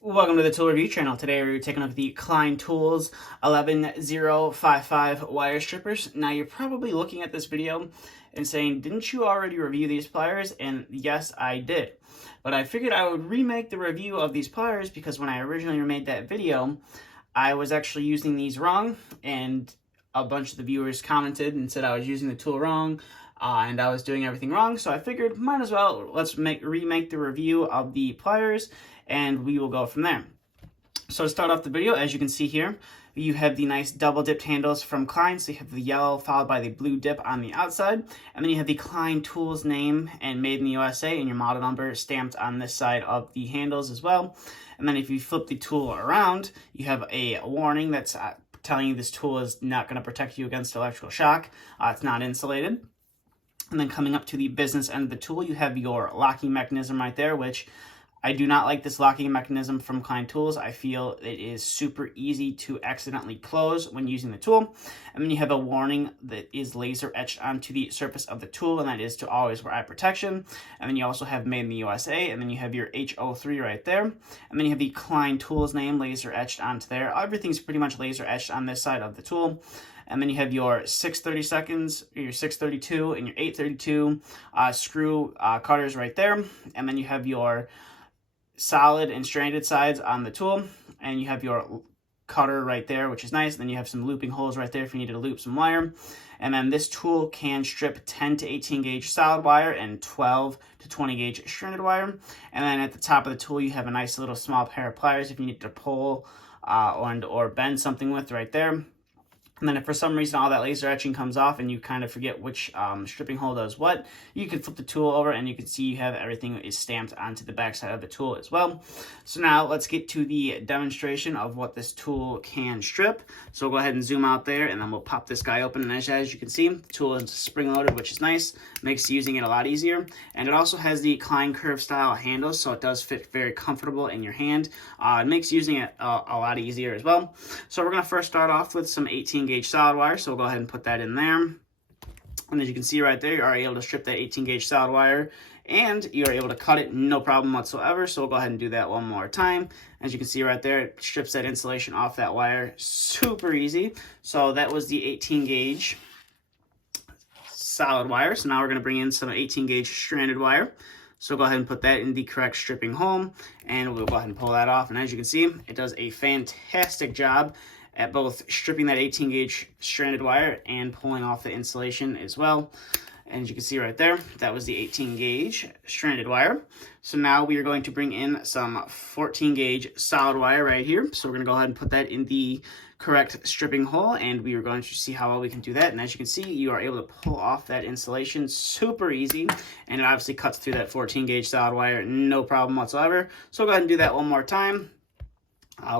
Welcome to the Tool Review channel. Today we're taking up the Klein Tools 11055 wire strippers. Now you're probably looking at this video and saying, didn't you already review these pliers? And yes, I did. But I figured I would remake the review of these pliers because when I originally made that video, I was actually using these wrong, and a bunch of the viewers commented and said I was using the tool wrong. And I was doing everything wrong, so I figured might as well let's remake the review of the pliers, and we will go from there. So to start off the video, as you can see here, you have the nice double dipped handles from Klein. So you have the yellow followed by the blue dip on the outside, and then you have the Klein Tools name and made in the USA and your model number stamped on this side of the handles as well. And then if you flip the tool around, you have a warning that's telling you this tool is not going to protect you against electrical shock. It's not insulated. And then coming up to the business end of the tool, you have your locking mechanism right there, which I do not like this locking mechanism from Klein Tools. I feel it is super easy to accidentally close when using the tool. And then you have a warning that is laser etched onto the surface of the tool, and that is to always wear eye protection. And then you also have made in the USA, and then you have your HO3 right there. And then you have the Klein Tools name laser etched onto there. Everything's pretty much laser etched on this side of the tool. And then you have your 632, your 632, and your 832 screw cutters right there. And then you have your solid and stranded sides on the tool. And you have your cutter right there, which is nice. And then you have some looping holes right there if you needed to loop some wire. And then this tool can strip 10 to 18 gauge solid wire and 12 to 20 gauge stranded wire. And then at the top of the tool, you have a nice little small pair of pliers if you need to pull or bend something with right there. And then if for some reason all that laser etching comes off and you kind of forget which stripping hole does what, you can flip the tool over and you can see you have everything is stamped onto the back side of the tool as well. So now let's get to the demonstration of what this tool can strip. So we'll go ahead and zoom out there and then we'll pop this guy open. And as you can see, the tool is spring loaded, which is nice, makes using it a lot easier. And it also has the Klein curve style handles, so it does fit very comfortable in your hand. It makes using it a lot easier as well. So we're going to first start off with some 18 gauge solid wire, so we'll go ahead and put that in there. And as you can see right there, you are able to strip that 18 gauge solid wire and you are able to cut it no problem whatsoever. So we'll go ahead and do that one more time. As you can see right there, it strips that insulation off that wire super easy. So that was the 18 gauge solid wire. So now we're going to bring in some 18 gauge stranded wire. So go ahead and put that in the correct stripping hole, and we'll go ahead and pull that off. And as you can see, it does a fantastic job at both stripping that 18 gauge stranded wire and pulling off the insulation as well. And as you can see right there, that was the 18 gauge stranded wire. So now we are going to bring in some 14 gauge solid wire right here. So we're going to go ahead and put that in the correct stripping hole, and we are going to see how well we can do that. And as you can see, you are able to pull off that insulation super easy, and it obviously cuts through that 14 gauge solid wire no problem whatsoever. So go ahead and do that one more time.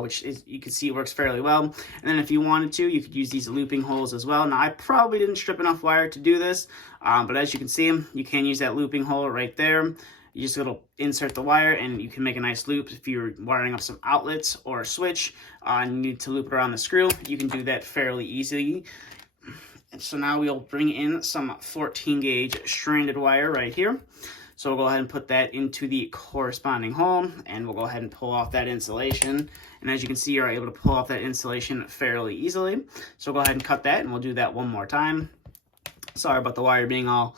Which is, you can see, works fairly well. And then if you wanted to, you could use these looping holes as well. Now, I probably didn't strip enough wire to do this, but as you can see, you can use that looping hole right there. You just gotta insert the wire and you can make a nice loop. If you're wiring up some outlets or a switch and you need to loop it around the screw, you can do that fairly easily. And so now we'll bring in some 14 gauge stranded wire right here. So we'll go ahead and put that into the corresponding hole, and we'll go ahead and pull off that insulation. And as you can see, you're able to pull off that insulation fairly easily. So go ahead and cut that, and we'll do that one more time. Sorry about the wire being all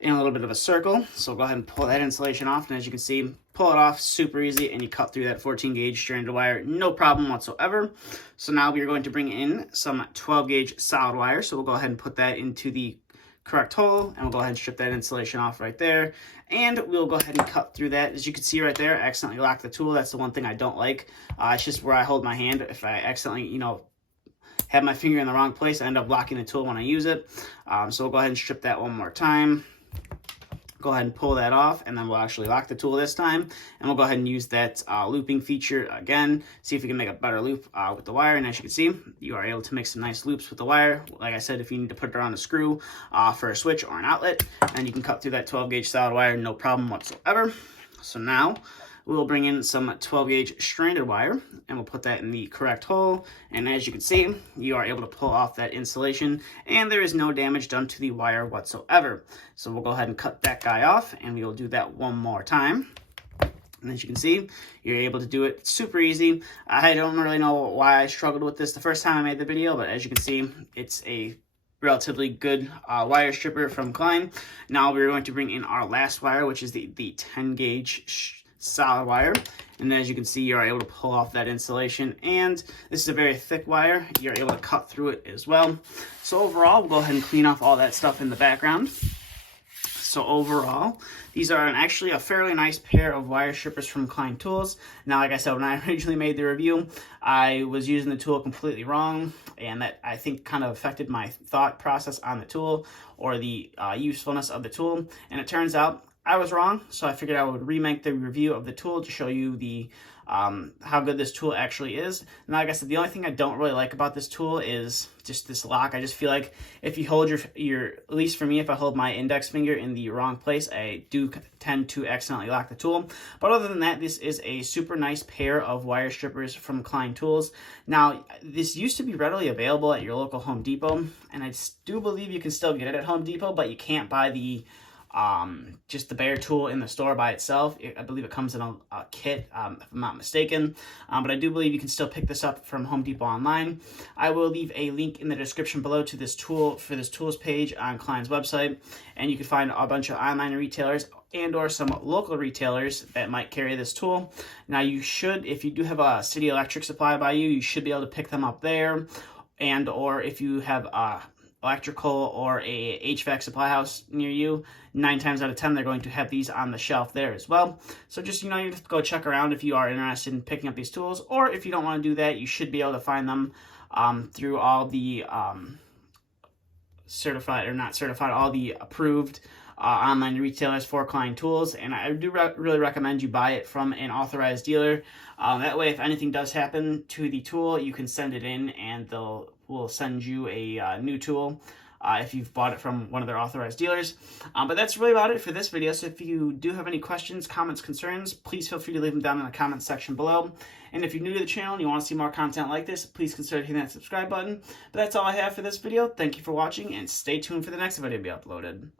in a little bit of a circle. So go ahead and pull that insulation off, and as you can see, pull it off super easy, and you cut through that 14 gauge stranded wire no problem whatsoever. So now we are going to bring in some 12 gauge solid wire. So we'll go ahead and put that into the correct hole, and we'll go ahead and strip that insulation off right there, and we'll go ahead and cut through that. As you can see right there, I accidentally locked the tool. That's the one thing I don't like. It's just where I hold my hand. If I accidentally, have my finger in the wrong place, I end up locking the tool when I use it. So we'll go ahead and strip that one more time. Go ahead and pull that off, and then we'll actually lock the tool this time, and we'll go ahead and use that looping feature again, see if we can make a better loop with the wire. And as you can see, you are able to make some nice loops with the wire. Like I said, if you need to put it on a screw for a switch or an outlet, then you can cut through that 12 gauge solid wire no problem whatsoever. So now we'll bring in some 12 gauge stranded wire, and we'll put that in the correct hole. And as you can see, you are able to pull off that insulation, and there is no damage done to the wire whatsoever. So we'll go ahead and cut that guy off, and we will do that one more time. And as you can see, you're able to do it super easy. I don't really know why I struggled with this the first time I made the video, but as you can see, it's a relatively good wire stripper from Klein. Now we're going to bring in our last wire, which is the 10 gauge solid wire. And then as you can see, you're able to pull off that insulation. And this is a very thick wire. You're able to cut through it as well. So overall, we'll go ahead and clean off all that stuff in the background. So overall, these are actually a fairly nice pair of wire strippers from Klein Tools. Now, like I said, when I originally made the review, I was using the tool completely wrong, and that I think kind of affected my thought process on the tool or the usefulness of the tool. And it turns out I was wrong, so I figured I would remake the review of the tool to show you the how good this tool actually is. And like I said, the only thing I don't really like about this tool is just this lock. I just feel like if you hold your at least for me, if I hold my index finger in the wrong place, I do tend to accidentally lock the tool. But other than that, this is a super nice pair of wire strippers from Klein Tools. Now, this used to be readily available at your local Home Depot, and I do believe you can still get it at Home Depot, but you can't buy the just the bare tool in the store by itself. I believe it comes in a kit, if I'm not mistaken, but I do believe you can still pick this up from Home Depot online. I will leave a link in the description below to this tool for this tools page on Klein's website, and you can find a bunch of online retailers and or some local retailers that might carry this tool. Now you should, if you do have a city electric supply by you, you should be able to pick them up there, and or if you have electrical or a HVAC supply house near you, 9 times out of 10 they're going to have these on the shelf there as well. So just, you have to go check around if you are interested in picking up these tools, or if you don't want to do that, you should be able to find them through all the certified or not certified, all the approved online retailers for Klein Tools. And I do really recommend you buy it from an authorized dealer. That way, if anything does happen to the tool, you can send it in and will send you a new tool if you've bought it from one of their authorized dealers. But that's really about it for this video. So if you do have any questions, comments, concerns, please feel free to leave them down in the comments section below. And if you're new to the channel and you want to see more content like this, please consider hitting that subscribe button. But that's all I have for this video. Thank you for watching, and stay tuned for the next video to be uploaded.